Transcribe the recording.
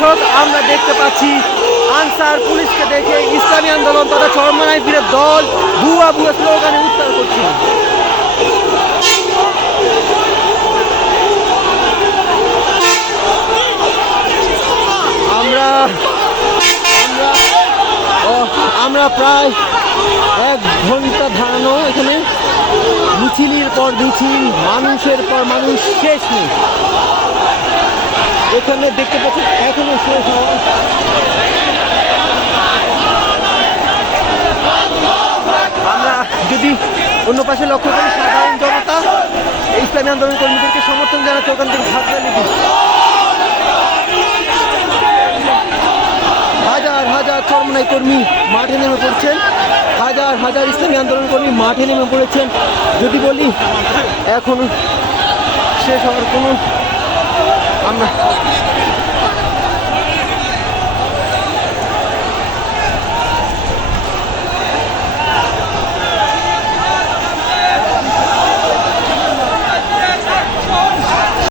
দর্শক, আমরা দেখতে পাচ্ছি আনসার পুলিশকে দেখে ইসলামী আন্দোলন তথা চরমনাই পীরের দল ভুয়া ভুয়া স্লোগানে উত্তর করছে। আমরা প্রায় 1 ঘন্টা ধারণা এখানে মিছিলের পর মিছিল, মানুষের পর মানুষ, শেষ নেই। এখানে দেখতে পাচ্ছি এখনো শেষ হওয়া। আমরা যদি অন্য পাশে লক্ষ্য করি, সাধারণ জনতা ইসলামী আন্দোলন কর্মীদেরকে সমর্থন জানাচ্ছে। ওখান থেকে হাজার হাজার চরমনাই কর্মী মাঠে নেমে পড়ছেন, হাজার হাজার ইসলামী আন্দোলন কর্মী মাঠে নেমে পড়েছেন। যদি বলি এখন শেষ হওয়ার কোনো আমরা